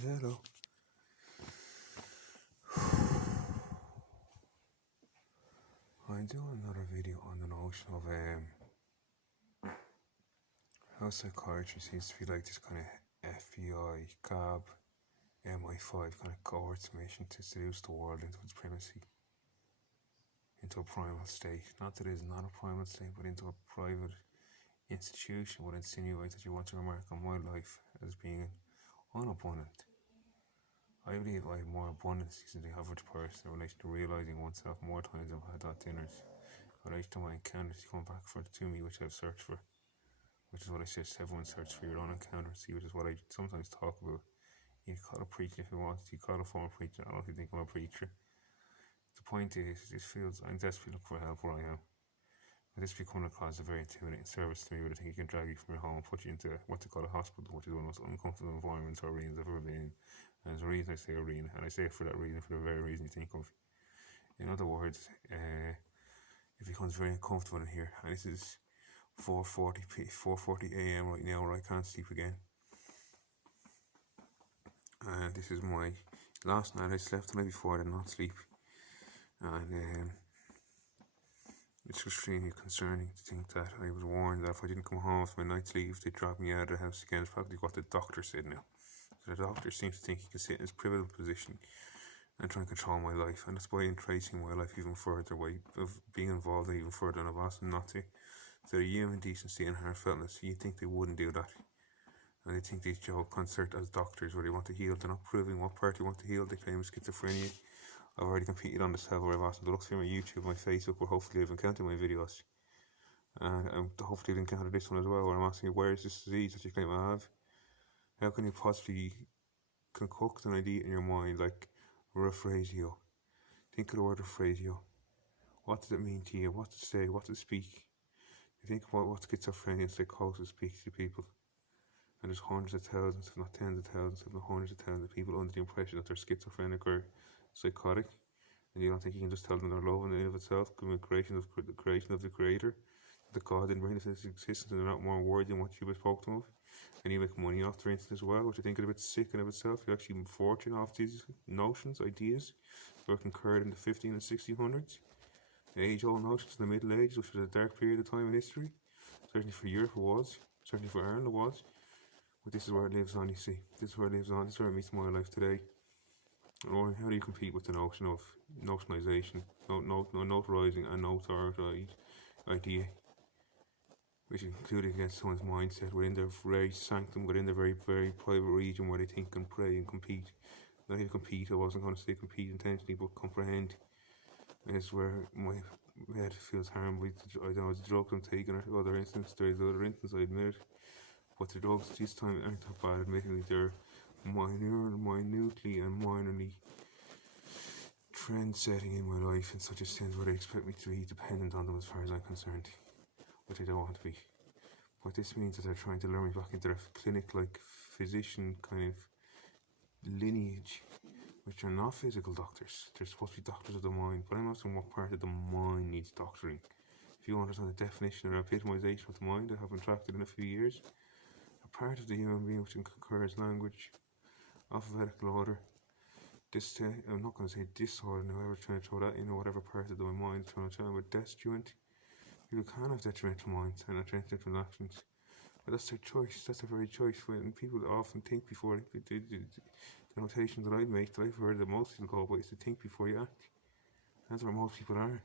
Hello. I'm doing another video on the notion of how psychiatry seems to be like this kind of FBI, CAB, MI5 kind of coordination to seduce the world into its primacy, into a primal state. Not that it is not a primal state, but into a private institution would insinuate that you want to remark on my life as being unabundant. I believe I have more abundance than the average person in relation to realising oneself more times than I've had at dinners. In relation to my encounters to come back to me, which I've searched for, which is what I suggest everyone search for your own encounter, see, which is what I sometimes talk about. You call a preacher if you want, you call a former preacher. I don't think I'm a preacher. The point is, this feels, I'm desperately looking for help where I am. And this becoming a cause a very intimidating service to me, where they think you can drag you from your home and put you into what they call a hospital, which is one of the most uncomfortable environments or arenas I've ever been in. And there's a reason I say arena, and I say it for that reason, for the very reason you think of. In other words, it becomes very uncomfortable in here, and this is 4:40 a.m. right now, where I can't sleep again. This is my last night. I slept the night before. I did not sleep, and it's extremely concerning to think that I was warned that if I didn't come home with my night's leave, they'd drop me out of the house again. It's probably what the doctor said now. So the doctor seems to think he can sit in his privileged position and try and control my life, and that's why I'm tracing my life even further, by of being involved even further, and I've asked them not to. So the human decency and heartfeltness, you'd think they wouldn't do that. And they think these joke concert as doctors where they want to heal. They're not proving what part they want to heal. They claim schizophrenia. I've already competed on this level where I've asked them to look through my YouTube, my Facebook, where hopefully they've encountered my videos. And hopefully they've encountered this one as well, where I'm asking you, where is this disease that you claim I have? How can you possibly concoct an idea in your mind like rephrasio? Think of the word rephrasio. What does it mean to you? What to say? What to speak? You think about what schizophrenia and psychosis speaks to people. And there's hundreds of thousands, if not tens of thousands, if not hundreds of thousands of people under the impression that they're schizophrenic or psychotic. And you don't think you can just tell them they're loving in and of itself, given the creation of the Creator, that God didn't bring this into existence, and they're not more worthy than what you spoke to them of. And you make money off their instance as well, which I think is a bit sick in of itself. You actually fortune off these notions, ideas, that were concurred in the 15 and 1600s. The age-old notions in the Middle Ages, which was a dark period of time in history. Certainly for Europe it was, certainly for Ireland it was. But this is where it lives on, you see. This is where it lives on, this is where it meets my life today. Or how do you compete with the notion of notionalization, notarizing and notarized idea, which is included against someone's mindset within their very sanctum, within their very, very private region where they think and pray and compete. Not even compete, I wasn't going to say compete intentionally, but comprehend. Is where my head feels harmed with, I don't know, the drugs I'm taking or other instances. There is other instances, I admit. But the drugs this time aren't that bad, admittedly. They're minutely and minorly trend setting in my life in such a sense where they expect me to be dependent on them as far as I'm concerned, which I don't want to be. But this means that they're trying to lure me back into their clinic-like physician kind of lineage, which are not physical doctors. They're supposed to be doctors of the mind, but I'm asking what part of the mind needs doctoring. If you understand the definition or epitomization of the mind, I haven't tracked it in a few years. A part of the human being which concurs language, alphabetical order. I'm not going to say disorder, however, trying to throw that in, or whatever part of my mind is trying to tell me, but destituent. People can have detrimental minds and detrimental actions. But that's their choice, that's their very choice. When people often think before they do the notation that I make, that I've heard that most people go by, is to think before you act. That's where most people are.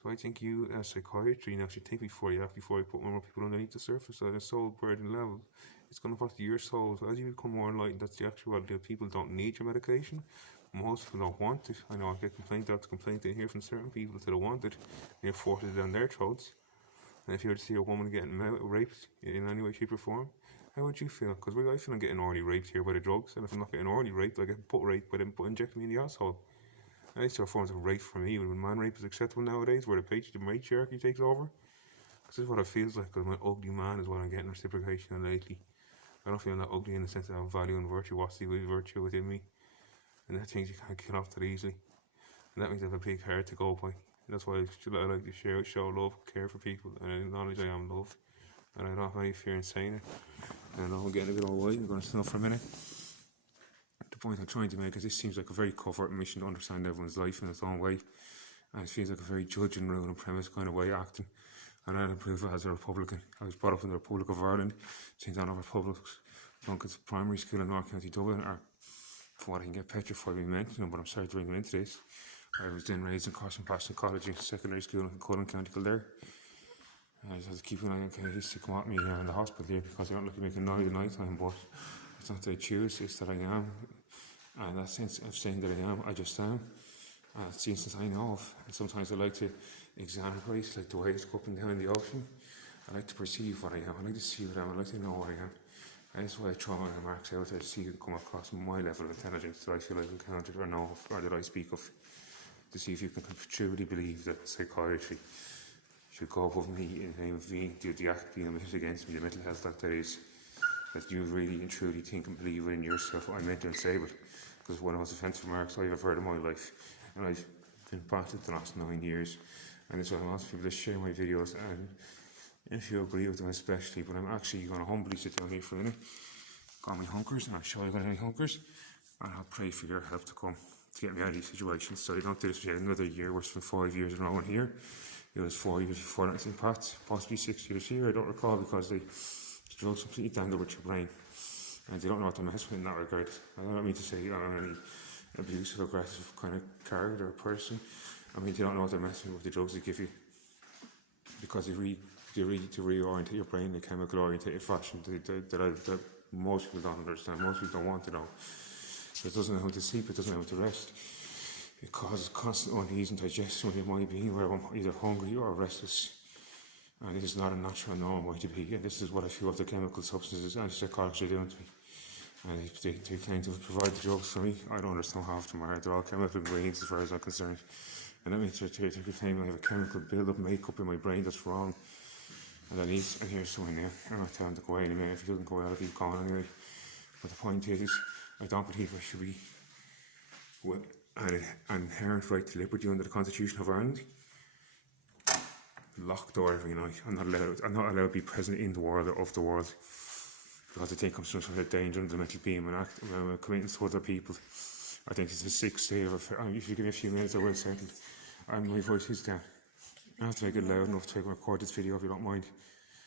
So I think you, as psychiatry, now should think before you act, before you put more people underneath the surface at a soul burden level. It's going to affect your soul. So as you become more enlightened, that's the actuality of people don't need your medication. Most people don't want it. I know I get complaint after complaint in here from certain people that don't want it, and you're forced it down their throats. And if you were to see a woman getting raped in any way, shape or form, how would you feel? Because I feel I'm getting orally raped here by the drugs, and if I'm not getting orally raped, I get butt raped by them injecting me in the asshole. And these are forms of rape for me. When man rape is acceptable nowadays, where the matriarchy takes over. This is what it feels like, because my ugly man is what I'm getting reciprocation on lately. I don't feel that ugly in the sense that I have value and virtuosity with virtue within me. And that things you can't kill off that easily. And that means I have a big heart to go by. And that's why I like to show love, care for people, and I acknowledge I am loved. And I don't have any fear in saying it. And I know I'm getting a bit away. I'm going to stand up for a minute. the point I'm trying to make is this seems like a very covert mission to understand everyone's life in its own way, and it feels like a very judging, rule and premise kind of way of acting. And I'd improve it as a Republican. I was brought up in the Republic of Ireland, St. Anna Republics, Plunkett's primary school in North County Dublin, or for what I can get petrified me mentioning, but I'm sorry to bring them into this. I was then raised in Caution College secondary school in Cullen, County Kildare. I just had to keep an eye on case to come at me in the hospital here because I don't look like making noise at night time, but it's not that I choose, it's that I am. And that sense of saying that I am, I just am. It's the instance I know of. And sometimes I like to exaggerate, like the waves go up and down in the ocean. I like to perceive what I am, I like to see what I am, I like to know what I am. And that's why I throw my remarks out there to see it come across my level of intelligence that I feel I've encountered or know of, or that I speak of. To see if you can truly believe that psychiatry should go above me in the name of the act being committed against me, the mental health act that is, that you really and truly think and believe in yourself. I'm mentally unstable, because one of the most offensive remarks I've ever heard in my life, and I've been battered the last 9 years, and it's why I ask people to share my videos, and if you agree with them especially, but I'm actually going to humbly sit down here for a minute, got my hunkers, and I'll show you got any hunkers, and I'll pray for your help to come to get me out of these situations, so I don't do this for another year, worse than 5 years in a row in here. It was 4 years before that in St. Pat's, possibly 6 years here, I don't recall, because the drugs completely dangle with your brain, and they don't know what to mess with in that regard. I don't mean to say I'm any abusive, aggressive kind of character or person. I mean, they don't know what they're messing with the drugs they give you, because they really to reorientate your brain in a chemical orientated fashion that most people don't understand, most people don't want to know. So it doesn't know how to sleep, it doesn't know how to rest. It causes constant unease and digestion within my being, where I'm either hungry or restless. And this is not a natural normal way to be. And this is what I feel what the chemical substances and antipsychotics are doing to me. And they claim to provide the drugs for me. I don't understand how half of them are. They're all chemical ingredients as far as I'm concerned. And that means they're claiming I have a chemical build-up makeup in my brain that's wrong. And here's someone there. I'm not telling them to go away in a minute. If he doesn't go away, I'll keep going anyway. But the point is, I don't believe I should be with an inherent right to liberty under the Constitution of Ireland. Locked door every night. I'm not allowed to be present in the world or of the world, because I think I'm some sort of danger under the mental beam and committing to other people. I think it's a sick state of affairs. If you give me a few minutes, I will settle. And my voice is down. I have to make it loud enough to record this video if you don't mind.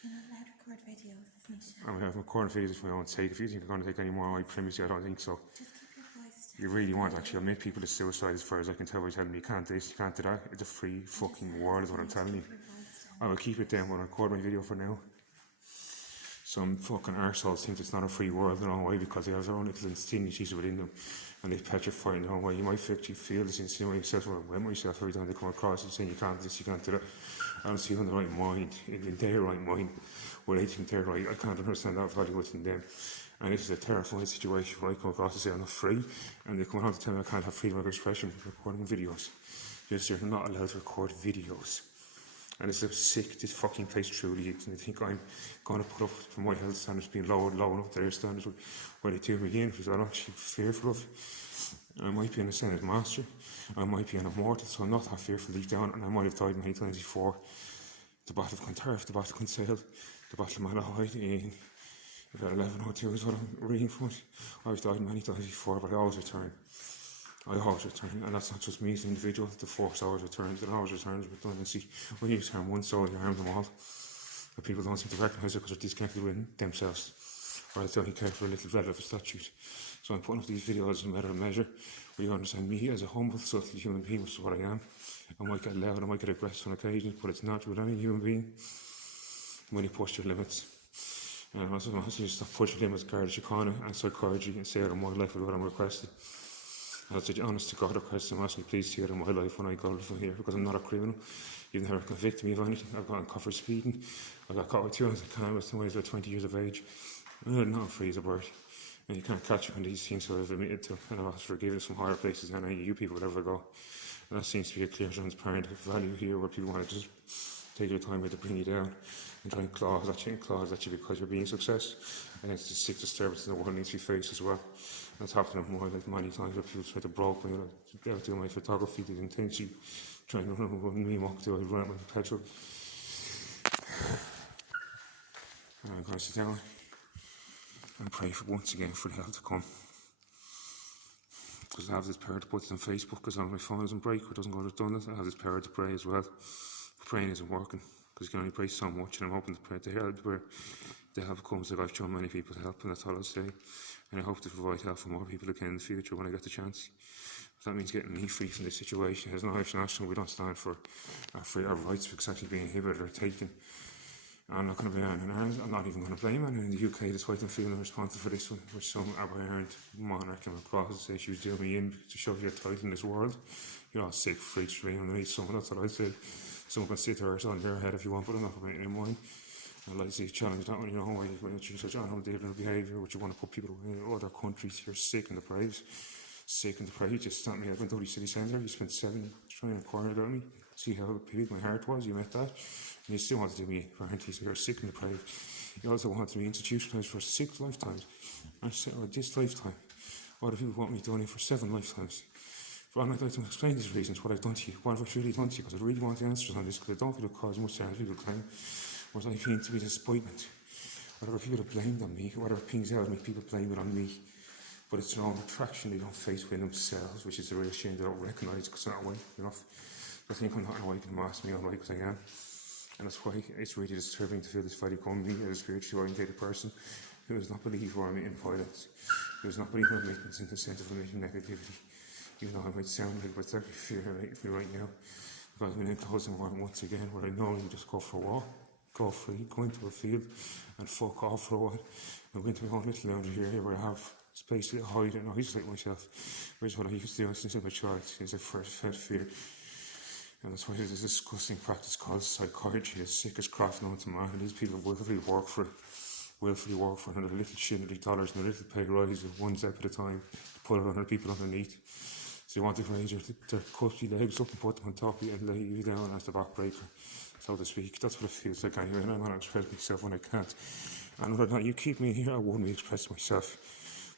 You're not allowed to record videos, Misha. I'm going to record videos for my own sake. If you think you're going to take any more of my privacy, I don't think so. Just keep your voice down. You really want, actually. I'll make people to suicide as far as I can tell by telling me you can't do this, you can't do that. It's a free fucking world is what I'm telling you. I will keep it down when I record my video for now. Some fucking arseholes think it's not a free world in their own way because they have their own little instincts within them and they petrify in their own way. You might actually feel this instinct yourself or when myself every time they come across and saying you can't do this, you can't do that. I don't see in the right mind, in their right mind, where they think they're right. I can't understand that value within them. And this is a terrifying situation where I come across and say I'm not free, and they come around to tell me I can't have freedom of expression recording videos. Yes, you're not allowed to record videos. And it's a sick, this fucking place truly is. And they think I'm going to put up for my health standards being lowered low enough to their standards where they do me again, because I'm actually fearful of. I might be an ascended master, I might be an immortal, so I'm not that fearful deep down, and I might have died many times before. The Battle of Clontarf, the Battle of Kinsale, the Battle of Malahide in about 1102 is what I'm reading from it. I've died many times before, but I always return. And that's not just me as an individual, the force always returns, it always returns with redundancy. When you harm one soul, you harm them all. But people don't seem to recognise it because they're disconnected with themselves, or they only care for a little relative statute. So I'm putting up these videos as a matter of measure, where you understand me as a humble, subtle human being, which is what I am. I might get loud, I might get aggressive on occasions, but it's not with any human being when you push your limits. And I'm also asking you to stop pushing limits, Garda Síochána and psychiatry, and say out of my life with what I'm requesting. And that's an honest to God request. I'm asking you please see it in my life when I go from here, because I'm not a criminal. You've never convicted me of anything. I've gotten caught for speeding. I got caught with 2 ounces of cannabis when I was about 20 years of age. I'm not free as a bird. And you can't catch me on these things that I've admitted to. And I've asked forgiveness from higher places than any of you people would ever go. And that seems to be a clear, transparent value here, where people want to just take their time to bring you down and try and claws at you because you're being success. And it's a sick disturbance in the world needs to be faced as well. And it's happened in my life many times where people try to broke me out doing my photography, they intentionally trying to run me amok, do I run out with petrol. And I'm going to sit down and pray for once again for the help to come. because I have this power to put it on Facebook because on my phone doesn't break or doesn't go to done it. I have this power to pray as well. But praying isn't working because you can only pray so much, and I'm hoping to pray to help where the help comes like I've shown many people help, and that's all I'll say. And I hope to provide help for more people again in the future when I get the chance. If that means getting me free from this situation. As an Irish national, we don't stand for our rights because actually being inhibited or taken. I'm not going to blame anyone. I'm not even going to blame anyone in the UK despite them feeling responsible for this one, which some aberrant monarch came across and said she was doing me in to show your title in this world. You're all sick, free stream underneath someone, that's what I say. Someone can sit there on their head if you want, but I'm not going to in mine. I'd like to see a challenge that one, why you're such unholy behaviour, which you want to put people in other countries. You're sick and deprived. Sick and deprived. You just stopped me up in Dudley City Centre. You spent 7 trying to corner on me. See how big my heart was, you met that. And you still want to do me apparently, so you're sick and deprived. You also want to be institutionalised for 6 lifetimes. Or this lifetime. What if people want me doing it for 7 lifetimes? But I'd like to explain these reasons, what I've done to you, what I've really done to you, because I really want the answers on this, because I don't feel it caused much harm as people claim. What I feel to be disappointment. Whatever people have blamed on me, whatever pings out of me, people blame it on me. But it's their own attraction they don't face within themselves, which is the real shame they don't recognise because they're not awake enough. I think I'm not awake and ask me awake because I am. And that's why it's really disturbing to feel this fight come me as a spiritually orientated person who does not believe or in violence, who does not believe in admittance in the sense of admitting negativity. Even though I might sound like what's actually fear right now. Because I'm in a closing environment once again where I know you just go for a walk, go free, go into a field and fuck off for a while. And go into my own little lounge area where I have space to hide and isolate myself, which is what I used to do since I was a child, since I first felt fear. And that's why there's this disgusting practice called psychiatry, the sickest craft known to man. And these people willfully work for another little shitty dollars and a little pay rise of 1 step at a time to put other people underneath. So you want to raise their cushy legs up and put them on top of you and lay you down as the backbreaker, so to speak. That's what it feels like anyway, and I'm going to express myself when I can't. And whether or not you keep me here, I won't be expressing myself.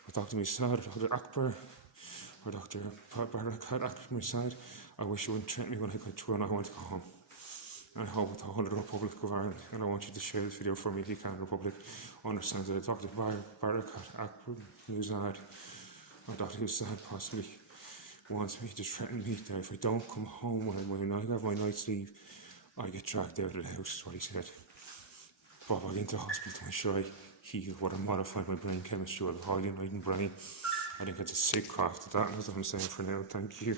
But Dr. Misad, Dr. Akbar, or Dr. Barakat Akbar Misad, I wish you wouldn't threaten me when I got through and I want to go home. And I hope with the whole of the Republic of Ireland, and I want you to share this video for me if you can, Republic understands that Dr. Barakat Akbar Misad, or Dr. Misad possibly wants me to threaten me that if I don't come home when I have my night's leave, I get dragged out of the house, is what he said. But I into the hospital to ensure I heal what I modified my brain chemistry with a highly enlightened brain. I think it's a sick craft of that, and that's what I'm saying for now. Thank you.